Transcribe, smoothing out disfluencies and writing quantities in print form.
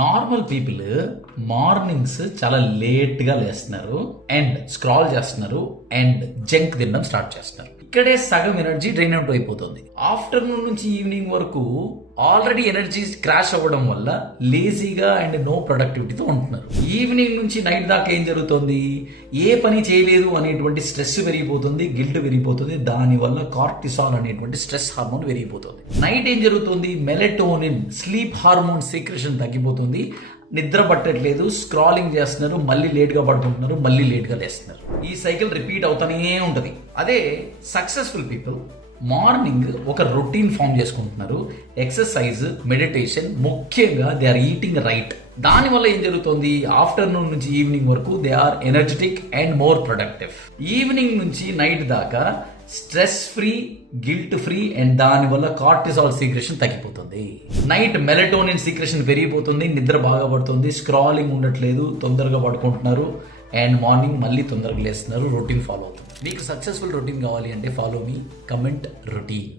Normal people mornings చాలా లేట్గా లేస్తున్నారు and scroll చేస్తున్నారు అండ్ జంక్ తినడం స్టార్ట్ చేస్తున్నారు. ఇక్కడే సగం ఎనర్జీ డ్రైన్ అవుట్ అయిపోతుంది. ఆఫ్టర్నూన్ నుంచి ఈవినింగ్ వరకు ఆల్రెడీ ఎనర్జీ క్రాష్ అవ్వడం వల్ల లేజీగా అండ్ నో ప్రొడక్టివిటీతో ఉంటున్నారు. ఈవినింగ్ నుంచి నైట్ దాకా ఏం జరుగుతుంది? ఏ పని చేయలేదు అనేటువంటి స్ట్రెస్ పెరిగిపోతుంది, గిల్ట్ పెరిగిపోతుంది. దానివల్ల కార్టిసాల్ అనేటువంటి స్ట్రెస్ హార్మోన్ పెరిగిపోతుంది. నైట్ ఏం జరుగుతుంది? మెలటోనిన్ స్లీప్ హార్మోన్ సీక్రెషన్ తగ్గిపోతుంది. నిద్ర పట్టట్లేదు, స్క్రాలింగ్ చేస్తున్నారు, మళ్ళీ లేట్గా పడుకుంటున్నారు, మళ్ళీ లేట్గా లేస్తున్నారు. ఈ సైకిల్ రిపీట్ అవుతానే ఉంటుంది. అదే సక్సెస్ఫుల్ పీపుల్ మార్నింగ్ ఒక రొటీన్ ఫామ్ చేసుకుంటున్నారు. ఎక్సర్సైజ్, మెడిటేషన్, ముఖ్యంగా దే ఆర్ ఈటింగ్ రైట్. దానివల్ల ఏం జరుగుతుంది? ఆఫ్టర్నూన్ నుంచి ఈవినింగ్ వరకు they are energetic and more productive. Evening నుంచి నైట్ దాకా stress free, guilt free and దానివల్ల కార్టిసాల్ సీక్రెషన్ తగ్గిపోతుంది. నైట్ మెలటోనిన్ సీక్రెషన్ పెరిగిపోతుంది, నిద్ర బాగా పడుతుంది, స్క్రాలింగ్ ఉండట్లేదు, తొందరగా పడుకుంటున్నారు అండ్ మార్నింగ్ మళ్ళీ తొందరగా లేస్తున్నారు. రొటీన్ ఫాలో అవుతుంది. మీకు సక్సెస్ఫుల్ రొటీన్ కావాలి అంటే ఫాలో మీ కమెంట్ రొటీన్.